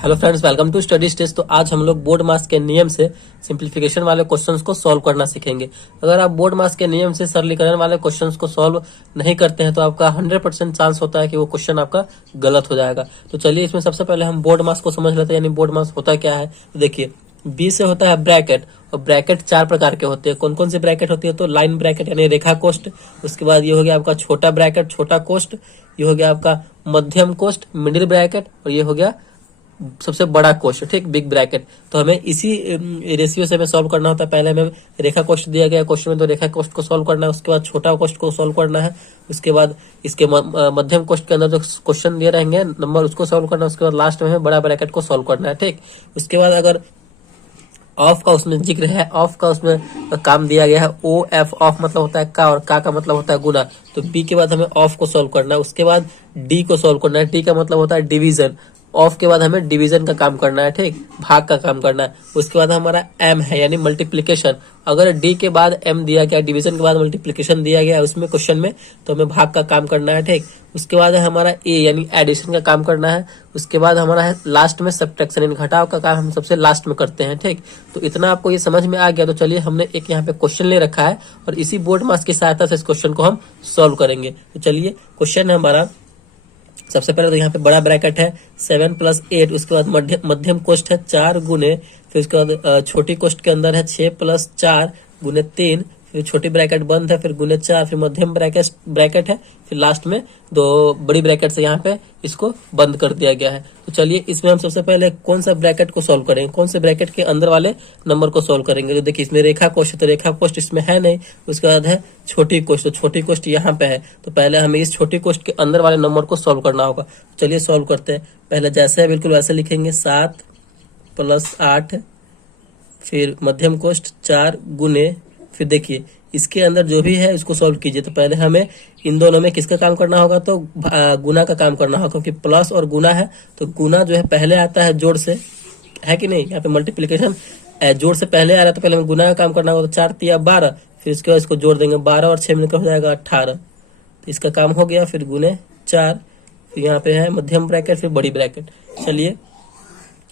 Hello friends, welcome to study stage. तो आज हम लोग बोर्ड मास के नियम से सिंप्लीफिकेशन वाले क्वेश्चंस को सॉल्व करना सीखेंगे। अगर आप बोर्ड मास के नियम से सरलीकरण वाले क्वेश्चंस को सॉल्व नहीं करते हैं तो आपका 100% चांस होता है कि वो क्वेश्चन आपका गलत हो जाएगा। तो चलिए इसमें सबसे पहले हम बोर्ड मास को समझ लेते हैं, यानी बोर्ड मास होता क्या है। तो देखिए, बी से होता है ब्रैकेट, और ब्रैकेट चार प्रकार के होते हैं। कौन कौन से ब्रैकेट होती है? तो लाइन ब्रैकेट यानी रेखा कोष्ठ, उसके बाद ये हो गया आपका छोटा ब्रैकेट छोटा कोष्ठ, ये हो गया आपका मध्यम कोष्ठ मिडिल ब्रैकेट, और ये हो गया सबसे बड़ा कोष्ठ, ठीक, बिग ब्रैकेट। तो हमें इसी रेशियो से हमें सॉल्व करना होता है। पहले हमें रेखा कोष्ठ दिया गया क्वेश्चन में, तो रेखा कोष्ठ को सॉल्व करना है, उसके बाद छोटा कोष्ठ को सॉल्व करना है, उसके बाद इसके मध्यम कोष्ठ के अंदर जो क्वेश्चन दिए रहेंगे नंबर उसको सॉल्व करना है, उसके बाद लास्ट में हमें बड़ा ब्रैकेट को सॉल्व करना है, ठीक। उसके बाद अगर ऑफ का उसमें जिक्र है, ऑफ का उसमें काम दिया गया है, ओ एफ ऑफ मतलब होता है का, और का मतलब होता है गुना। तो बी के बाद हमें ऑफ को सॉल्व करना है, उसके बाद डी को सॉल्व करना है, डी का मतलब होता है डिवीजन, ऑफ के बाद हमें डिवीजन का काम करना है, ठीक, भाग का काम करना है। उसके बाद हमारा एम है यानी मल्टीप्लिकेशन। अगर डी के बाद एम दिया गया, डिवीजन के बाद मल्टीप्लिकेशन दिया गया उसमें क्वेश्चन में, तो हमें भाग का काम करना है, ठीक। उसके बाद है हमारा ए यानी एडिशन का काम करना है। उसके बाद हमारा है लास्ट में सब्ट्रैक्शन यानी घटाव का काम हम सबसे लास्ट में करते हैं, ठीक। तो इतना आपको ये समझ में आ गया। तो चलिए, हमने एक यहाँ पे क्वेश्चन ले रखा है और इसी बोर्ड मास की सहायता से इस क्वेश्चन को हम सॉल्व करेंगे। तो चलिए, क्वेश्चन है हमारा, सबसे पहले तो यहाँ पे बड़ा ब्रैकेट है 7 + 8, उसके बाद मध्यम कोष्ठ है 4 गुने, फिर उसके बाद छोटी कोष्ठ के अंदर है 6 + 4 गुने 3, फिर छोटी ब्रैकेट बंद है, फिर गुने 4, फिर मध्यम ब्रैकेट है, फिर लास्ट में दो बड़ी ब्रैकेट से यहाँ पे इसको बंद कर दिया गया है। तो चलिए, इसमें हम सबसे पहले कौन सा ब्रैकेट को सॉल्व करेंगे, कौन से ब्रैकेट के अंदर वाले नंबर को सॉल्व करेंगे। तो देखिए, इसमें रेखा कोष्ठ, तो रेखा कोष्ठ इसमें है नहीं। उसके बाद है छोटी कोष्ठ, तो छोटी कोष्ठ यहाँ पे है। तो पहले हमें इस छोटी कोष्ठ के अंदर वाले नंबर को सॉल्व करना होगा। चलिए सॉल्व करते हैं। पहले जैसे है बिल्कुल वैसे लिखेंगे, 7 + 8, फिर मध्यम कोष्ठ 4 गुने, फिर देखिए इसके अंदर जो भी है उसको सॉल्व कीजिए। तो पहले हमें इन दोनों में किसका काम करना होगा? तो गुना का काम करना होगा, क्योंकि प्लस और गुना है। तो गुना जो है पहले आता है जोड़ से, है कि नहीं? यहाँ पे मल्टीप्लिकेशन जोड़ से पहले आ रहा है, तो पहले हमें गुना का काम करना होगा। तो 4 × 12, फिर इसके बाद इसको जोड़ देंगे, 12 और 6 मिलकर हो जाएगा 18। तो इसका काम हो गया, फिर गुने 4, फिर यहाँ पे है मध्यम ब्रैकेट, फिर बड़ी ब्रैकेट। चलिए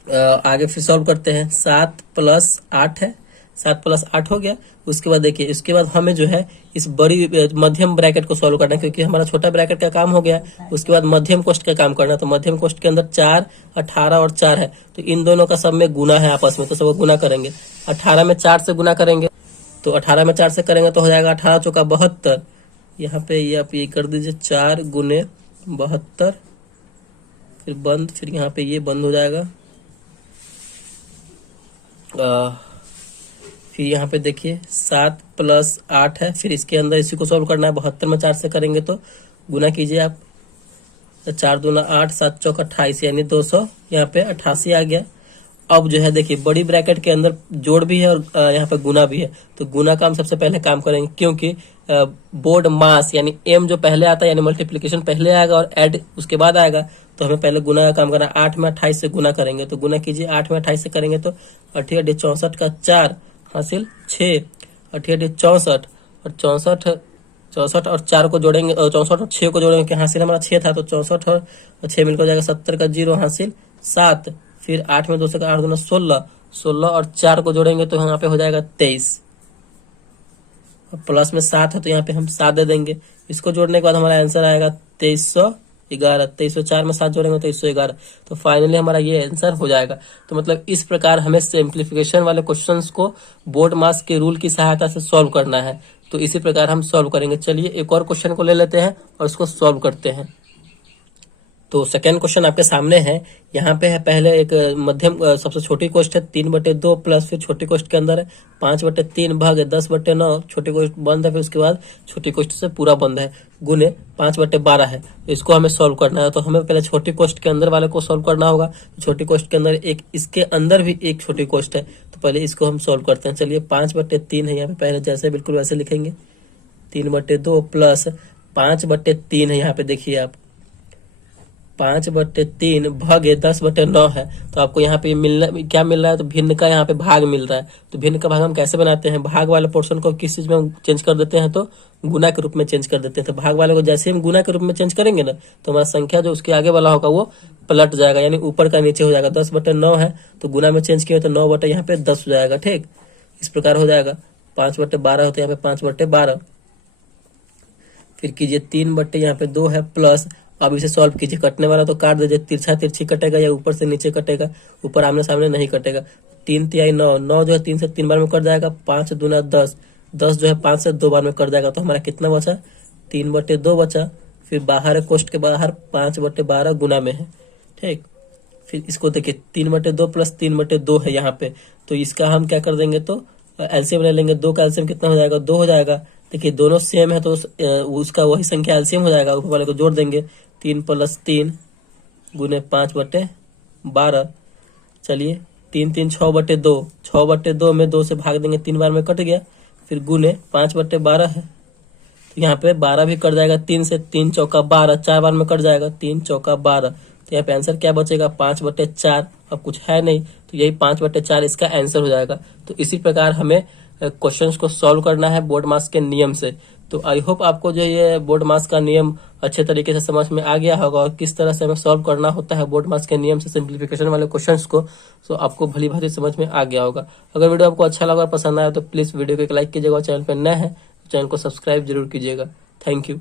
आगे फिर सॉल्व करते हैं। 7 + 8 है, 7 + 8 हो गया। उसके बाद देखिए, इसके बाद हमें जो है इस बड़ी मध्यम ब्रैकेट को सॉल्व करना है, क्योंकि हमारा छोटा ब्रैकेट का काम हो गया। उसके बाद मध्यम कोष्ठ का काम करना है। तो मध्यम कोष्ठ के अंदर 4, 18 और 4 है, तो इन दोनों का सब में गुना है आपस में, तो सब गुना करेंगे। 18 में 4 से गुना करेंगे, तो 18 में 4 से करेंगे तो हो जाएगा 18 × 4 = 72। यहाँ पे ये आप ये कर दीजिए, 4 गुने 72, फिर बंद, फिर यहाँ पे ये बंद हो जाएगा। फिर यहाँ पे देखिए 7 + 8 है, फिर इसके अंदर इसी को सॉल्व करना है। 72 में 4 से करेंगे तो गुना कीजिए आप, तो 4 दूना 8, 7 चौक 28 यानी 200, यहाँ पे 88 आ गया। अब जो है देखिए, बड़ी ब्रैकेट के अंदर जोड़ भी है और यहाँ पे गुना भी है। तो गुना का हम सबसे पहले काम करेंगे, क्योंकि बोर्ड मास यानी एम जो पहले आता है, यानी मल्टीप्लिकेशन पहले आएगा और ऐड उसके बाद आएगा। तो हमें पहले गुना का काम करना है। 8 में 28 से गुना करेंगे, तो गुना कीजिए, 8 में 28 से करेंगे तो 8 × 64 का 4 हासिल 6, 8 × 64, और 64 और 4 को जोड़ेंगे, 64 और 6 को जोड़ेंगे, कि हासिल हमारा 6 था, तो 64 और 6 मिलकर हो जाएगा 70 का 0 हासिल 7। फिर 8 में 2 से 8 दूना 16, 16 और 4 को जोड़ेंगे तो यहाँ पे हो जाएगा 23, और प्लस में 7 है तो यहाँ पे हम 7 दे देंगे। इसको जोड़ने के बाद हमारा आंसर आएगा 2311। 2304 में 7 जोड़ेंगे तो 2311। तो फाइनली हमारा ये आंसर हो जाएगा। तो मतलब इस प्रकार हमें सिंप्लीफिकेशन वाले क्वेश्चंस को बोर्ड मास के रूल की सहायता से सॉल्व करना है। तो इसी प्रकार हम सॉल्व करेंगे। चलिए एक और क्वेश्चन को ले लेते हैं और इसको सॉल्व करते हैं। तो सेकेंड क्वेश्चन आपके सामने है। यहाँ पे है पहले एक मध्यम सबसे छोटी कोष्ठ है 3/2 प्लस, फिर छोटी कोष्ठ के अंदर है 5/3 भाग 10/9, छोटी कोष्ठ बंद है, फिर उसके बाद छोटी कोष्ठ से पूरा बंद है, गुने 5/12 है। तो इसको हमें सॉल्व करना है। तो हमें पहले छोटी कोष्ठ के अंदर वाले को सॉल्व करना होगा। छोटी कोष्ठ के अंदर एक, इसके अंदर भी एक छोटी कोष्ठ है, तो पहले इसको हम सॉल्व करते हैं। चलिए 5/3 है, यहाँ पे पहले जैसे बिल्कुल वैसे लिखेंगे, 3/2 प्लस 5/3 है, यहाँ पे देखिए आप 5/3 भागे 10/9 है। तो आपको यहाँ पे क्या मिल रहा है, तो भिन्न का यहाँ पे भाग मिल रहा है। तो भिन्न का भाग हम कैसे बनाते हैं, भाग वाले पोर्शन को किस चीज में हम चेंज कर देते हैं, तो गुना के रूप में चेंज कर देते हैं। तो भाग वाले को जैसे हम गुना के रूप में चेंज करेंगे ना, तो हमारा संख्या जो उसके आगे वाला होगा वो पलट जाएगा, यानी ऊपर का नीचे हो जाएगा। 10/9 है तो गुना में चेंज किया तो 9 यहाँ पे 10 हो जाएगा। ठीक, इस प्रकार हो जाएगा। 5/12 होता है यहाँ पे 5/12। फिर कीजिए 3 यहाँ पे 2 है प्लस। अब इसे सॉल्व कीजिए, कटने वाला तो काट दीजिए, तिरछा तिरछी कटेगा या ऊपर से नीचे कटेगा, ऊपर आमने सामने नहीं कटेगा। 3 तिहाई 9, 9 जो है 3 से 3 बार में कट जाएगा। 5 दूना 10, 10 जो है 5 से 2 बार में कट जाएगा। तो हमारा कितना बचा, 3/2 बचा। फिर बाहर है, कोष्ट के बाहर 5/12 गुना में है। ठीक, फिर इसको देखिए 3/2 प्लस 3/2 है यहाँ पे, तो इसका हम क्या कर देंगे, तो एलसीएम ले लेंगे। 2 का एलसीएम कितना हो जाएगा, 2 हो जाएगा। देखिए दोनों सेम है तो उसका वही संख्या एलसीएम हो जाएगा, ऊपर वाले को जोड़ देंगे। 3 + 3 गुने 5/12। चलिए 3 3 6/2, 6/2 में 2 से भाग देंगे, 3 बार में कट गया। फिर गुने 5/12 है, तो यहाँ पे 12 भी कट जाएगा 3 से। 3 चौका 12, 4 बार में कट जाएगा। 3 चौका 12, तो यहाँ पे आंसर क्या बचेगा, 5/4। अब कुछ है नहीं तो यही 5/4 इसका आंसर हो जाएगा। तो इसी प्रकार हमें क्वेश्चंस को सॉल्व करना है बोर्ड मास के नियम से। तो आई होप आपको जो ये बोर्ड मास का नियम अच्छे तरीके से समझ में आ गया होगा, और किस तरह से हमें सॉल्व करना होता है बोर्ड मास के नियम से सिंप्लीफिकेशन वाले क्वेश्चंस को, तो आपको भली भांति समझ में आ गया होगा। अगर वीडियो आपको अच्छा लगा और पसंद आया तो प्लीज वीडियो को एक लाइक कीजिएगा, और चैनल पर नए हैं तो चैनल को सब्सक्राइब जरूर कीजिएगा। Thank you.